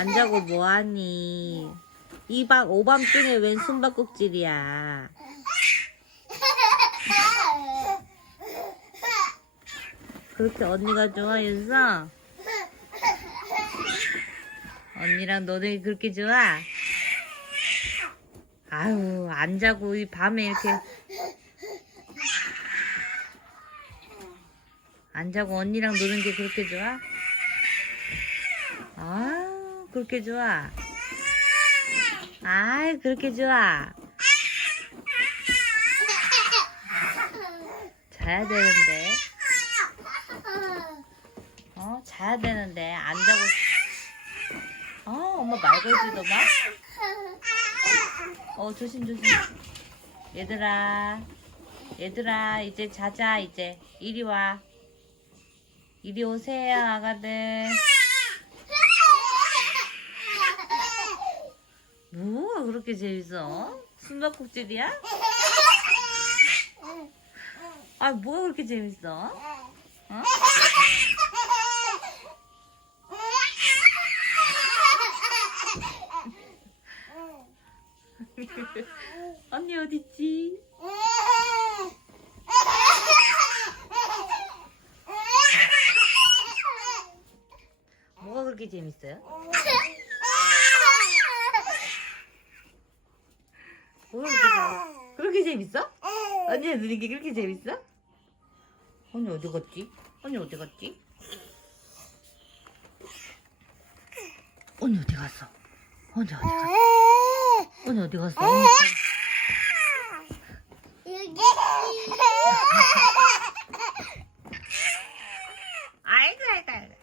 안 자고 뭐하니? 이 밤 오밤중에 웬 숨바꼭질이야? 그렇게 언니가 좋아 윤서? 언니랑 너네 그렇게 좋아? 아유 안 자고 이 밤에 이렇게 안 자고 언니랑 노는 게 그렇게 좋아? 아 그렇게 좋아? 아이 그렇게 좋아? 자야 되는데. 어 자야 되는데. 안 자고 어 엄마 말 걸지도 마? 어 조심 조심. 얘들아. 얘들아 이제 자자 이제. 이리 와. 이리 오세요 아가들 뭐가 그렇게 재밌어 숨바꼭질이야? 아 뭐가 그렇게 재밌어? 어? 언니 어딨지? 뭐가 그렇게 재밌어요? 뭐가 그렇게 재밌어? 그렇게 재밌어? 언니 누는 게 그렇게 재밌어? 언니 어디 갔지? 언니 어디 갔지? 언니 어디 갔어? 언니 어디 갔어? 언니 어디 갔어? 언니 아이고 아이고 아이고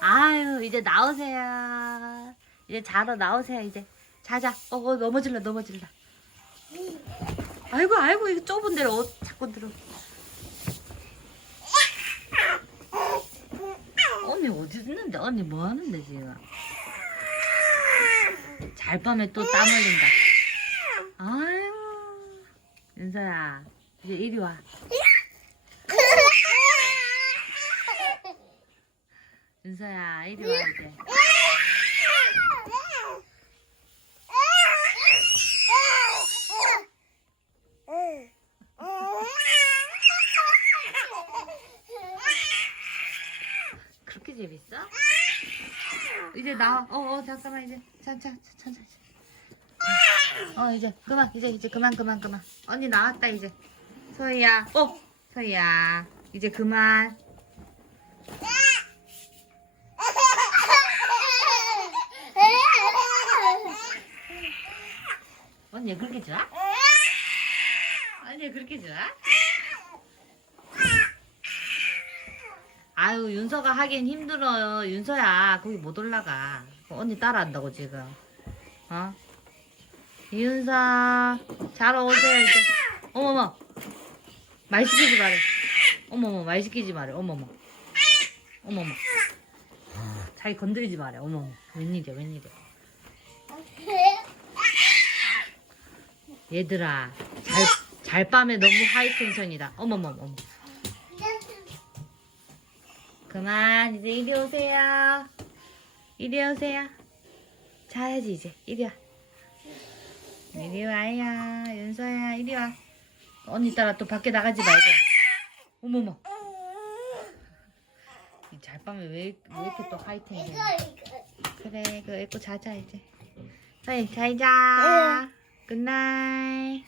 아유 이제 나오세요 이제 자러 나오세요 이제 자자. 어, 어 넘어질라 넘어질라 아이고 아이고 이거 좁은 데로 어, 자꾸 들어. 언니 어디 있는데? 언니 뭐 하는데 지금? 잘 밤에 또 땀 흘린다. 아유 윤서야 이제 이리 와. 윤서야 이리 와 이제 재밌어? 이제 나와. 어, 어, 잠깐만 이제. 천천, 천천, 천천. 어, 이제 그만, 이제 이제 그만, 그만, 그만. 언니 나왔다 이제. 소희야, 어, 소희야, 이제 그만. 언니 그렇게 좋아? 언니 그렇게 좋아? 아유 윤서가 하긴 힘들어요. 윤서야 거기 못 올라가. 언니 따라한다고 지금. 어? 이윤서 잘 오세요 이제. 어머머. 말 시키지 말해. 어머머 말 시키지 말해. 어머머. 어머머. 자기 건드리지 말해. 어머머. 웬일이야 웬일이야. 얘들아 잘, 잘 밤에 너무 하이 텐션이다. 어머머 어머 그만 이제 이리 오세요. 이리 오세요. 자야지 이제 이리 와. 이리 와요 윤서야 이리 와. 언니 따라 또 밖에 나가지 말고. 어머머. 이 잘밤에 왜, 왜 이렇게 또 하이텐션? 그래 그거 입고 자자 이제. 서희 잘 자. 굿나잇.